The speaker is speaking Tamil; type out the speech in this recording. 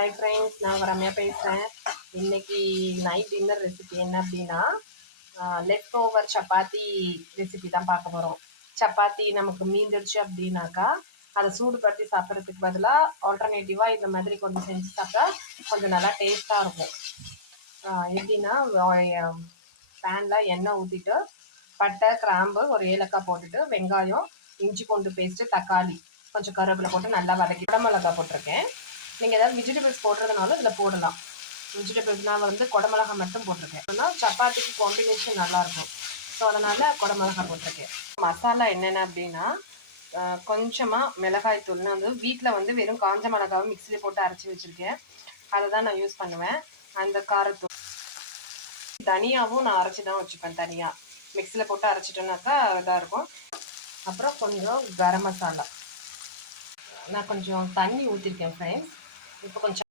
ஹாய் ஃப்ரெண்ட்ஸ், நான் ரம்யா பேசுகிறேன். இன்னைக்கு நைட் டின்னர் ரெசிபி என்ன அப்படின்னா, லெஃப்ட் ஓவர் சப்பாத்தி ரெசிபி தான் பார்க்க போகிறோம். சப்பாத்தி நமக்கு மீந்துருச்சு அப்படின்னாக்கா அதை சூடுபடுத்தி சாப்பிட்றதுக்கு பதிலாக ஆல்டர்னேட்டிவாக இந்த மாதிரி கொஞ்சம் செஞ்சு சாப்பிட்டா கொஞ்சம் நல்லா டேஸ்ட்டாக இருக்கும். எப்படின்னா பேனில் எண்ணெய் ஊற்றிட்டு பட்டை, கிராம்பு, ஒரு ஏலக்காய் போட்டுட்டு வெங்காயம், இஞ்சி பூண்டு பேஸ்ட்டு, தக்காளி, கொஞ்சம் கருவேப்பிலை போட்டு நல்லா வதக்கி குடமிளகா போட்டிருக்கேன். நீங்கள் ஏதாவது வெஜிடபிள்ஸ் போடுறதுனால இதில் போடலாம். வெஜிடபிள்ஸ் நான் குடமிளகா மட்டும் போட்டிருக்கேன். ஆனால் சப்பாத்திக்கு காம்பினேஷன் நல்லாயிருக்கும். ஸோ அதனால் குடமிளகா போட்டிருக்கேன். மசாலா என்னென்ன அப்படின்னா, கொஞ்சமாக மிளகாய் தூள். நான் வீட்டில் வெறும் காஞ்ச மிளகாவை மிக்சியில் போட்டு அரைச்சி வச்சுருக்கேன். அதை தான் நான் யூஸ் பண்ணுவேன். அந்த காரத்தூள். தனியாகவும் நான் அரைச்சி தான் வச்சுப்பேன். தனியாக மிக்சியில் போட்டு அரைச்சிட்டோன்னாக்கா இதாக இருக்கும். அப்புறம் கொஞ்சம் கரம் மசாலா. நான் கொஞ்சம் தண்ணி ஊற்றிருக்கேன் ஃப்ரெண்ட்ஸ். இப்போ கொஞ்சம்